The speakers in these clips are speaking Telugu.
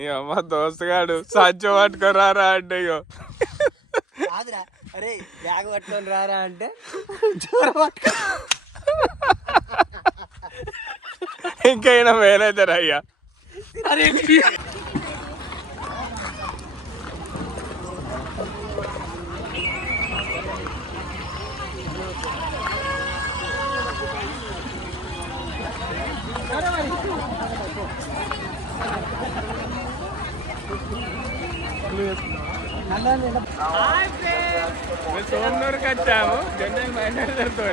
ఇక మా దోస్తుగాడు సంచో పట్టుకొని రారా అంటే ఇగో అరే బ్యాగ్ పట్టుకొని రారా అంటే ఇంకైనా మేనేజర్ అయ్యా. సోమనూరుకి వచ్చాము జనరల్ మేనేజర్తో.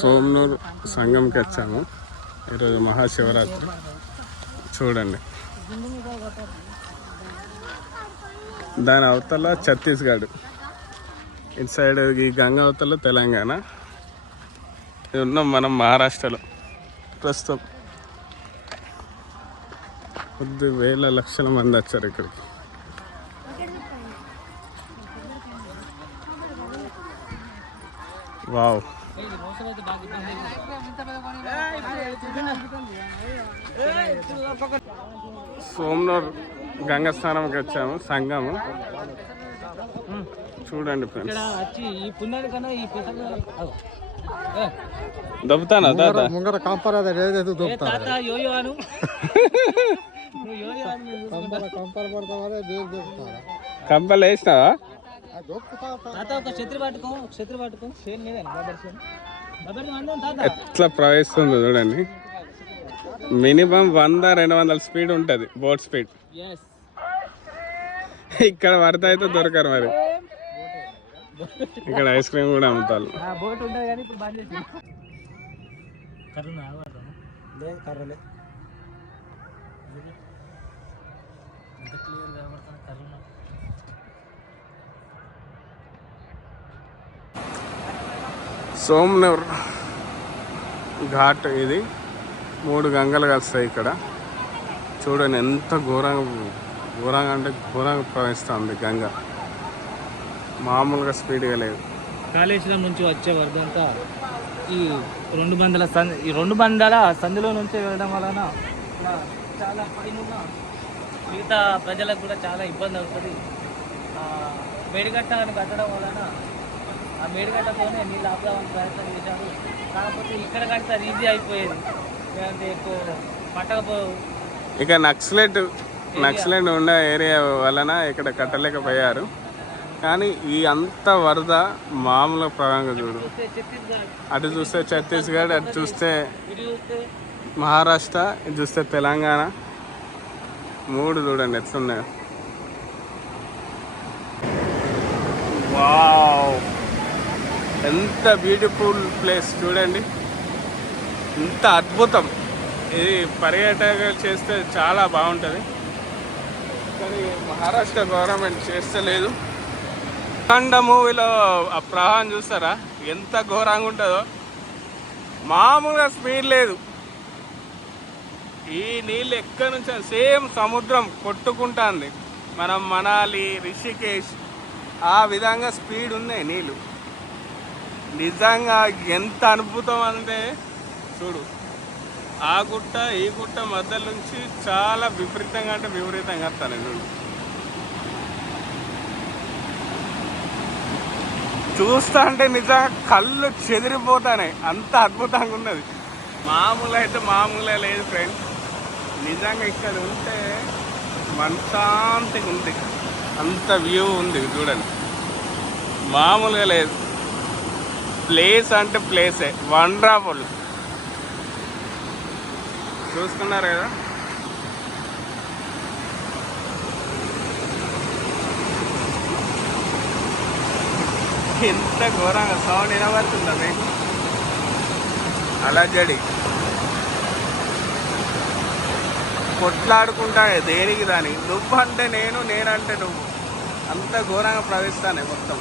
సోమనూరు సంఘంకి వచ్చాము. ఈరోజు మహాశివరాత్రి చూడండి. దాని అవతల ఛత్తీస్గఢ్, ఇటు సైడ్ ఈ గంగా అవతల తెలంగాణ. ఉన్నాం మనం మహారాష్ట్రలో ప్రస్తుతం. కొద్ది వేల లక్షల మంది వచ్చారు ఇక్కడికి. వావ్, సోమనూరు గంగా స్నానంకి వచ్చాము సంగము. చూడండి ఫ్రెండ్స్. దొబ్బుతానా దాదా ముంగర కంపలు వేసినావా? ఎట్లా ప్రవేశిస్తుందో చూడండి. మినిమం 100-200 స్పీడ్ ఉంటుంది బోట్ స్పీడ్. ఇక్కడ వరద అయితే దొరకరు మరి. ఇక్కడ ఐస్ క్రీమ్ కూడా అమ్ముతారు. సోమనూర్ ఘాట్ ఇది. 3 గంగలు కలుస్తాయి ఇక్కడ. చూడండి ఎంత ఘోరంగా అంటే ఘోరంగా ప్రవహిస్తుంది గంగ. మామూలుగా స్పీడ్గా లేదు. కాళేశ్వరం నుంచి వచ్చే వరదంతా ఈ 2 బంధాల సంధిలో నుంచి వెళ్ళడం వలన చాలా పైన మిగతా ప్రజలకు కూడా చాలా ఇబ్బంది అవుతుంది. మేడిగట్టను కట్టడం వలన ఆ మేడిగట్టతోనే నీళ్ళు ఆపుదామని ప్రయత్నం చేశారు. కాకపోతే ఇక్కడ కడితే ఈజీ అయిపోయేది, లేదంటే ఎక్కువ పట్టకపోవు. ఇక నక్సలైట్ ఉన్న ఏరియా వలన ఇక్కడ కట్టలేకపోయారు. కానీ ఈ అంత వరద మామూలు ప్రవాహంగా చూడు. అటు చూస్తే ఛత్తీస్గఢ్, అటు చూస్తే మహారాష్ట్ర, ఇటు చూస్తే తెలంగాణ. 3 చూడండి ఎట్లున్నాయో. వావ్, ఎంత బ్యూటిఫుల్ ప్లేస్ చూడండి. ఎంత అద్భుతం. ఇది పర్యాటకులు చేస్తే చాలా బాగుంటుంది, కానీ మహారాష్ట్ర గవర్నమెంట్ చేస్తలేదు. అఖండ మూవీలో ఆ ప్రవాహం చూస్తారా ఎంత ఘోరంగా ఉంటుందో. మామూలుగా స్పీడ్ లేదు. ఈ నీళ్ళు ఎక్కడి నుంచి సేమ్ సముద్రం కొట్టుకుంటుంది. మనం మనాలి, రిషికేశ్ ఆ విధంగా స్పీడ్ ఉన్నాయి నీళ్ళు. నిజంగా ఎంత అద్భుతం అంటే చూడు. ఆ గుట్ట ఈ గుట్ట మధ్య నుంచి చాలా విపరీతంగా అంటే విపరీతంగా వస్తాను చూడు. చూస్తా అంటే నిజంగా కళ్ళు చెదిరిపోతాయి, అంత అద్భుతంగా ఉన్నది. మామూలుగా లేదు ఫ్రెండ్స్. నిజంగా ఇక్కడ ఉంటే మనశాంతిగా ఉంది, అంత వ్యూ ఉంది చూడండి. మామూలుగా లేదు. ప్లేస్ అంటే ప్లేసే వండర్ఫుల్. చూసుకున్నారు కదా. ఎంత ఘోరంగా సౌండ్ వినబడుతుందా మీకు? అలా జడి కొట్లాడుకుంటా దేనికి దాని. నువ్వంటే నేను, నేనంటే నువ్వు. అంత ఘోరంగా ప్రవేశిస్తానే మొత్తం.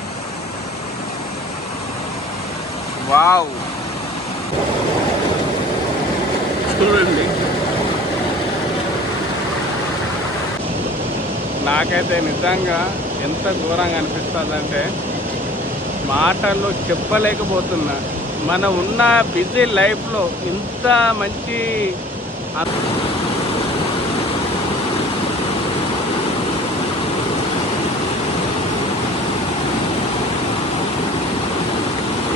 వావ్, చూడండి. నాకైతే నిజంగా ఎంత ఘోరంగా అనిపిస్తుందంటే మాటల్లో చెప్పలేకపోతున్నా. మనం ఉన్న బిజీ లైఫ్లో ఇంత మంచి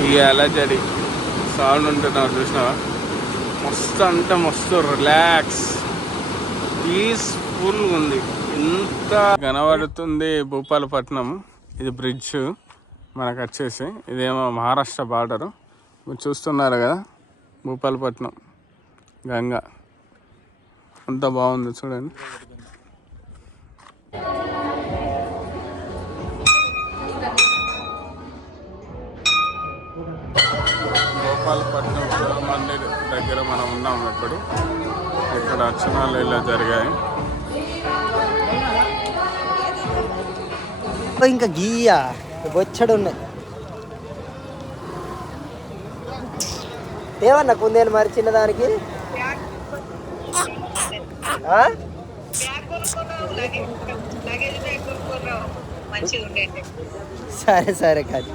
ఈ అలజడి సౌండ్ ఉంటున్నావు చూసినావా, మస్తు అంటే మస్తు రిలాక్స్ పీస్ఫుల్ ఉంది. ఇంత కనబడుతుంది భూపాలపట్నం. ఇది బ్రిడ్జ్ మనకు వచ్చేసి, ఇదేమో మహారాష్ట్ర బార్డరు. మీరు చూస్తున్నారు కదా భూపాలపట్నం గంగా, అంత బాగుంది చూడండి. భూపాలపట్నం మందిర్ దగ్గర మనం ఉన్నాము ఇప్పుడు. ఇక్కడ అర్చనాలు ఇలా జరిగాయి. ఇంకా గీయ బొచ్చడు ఉన్నాయి. ఏమన్నా కుందేలు మరి చిన్నదానికి సరే సరే కాదు.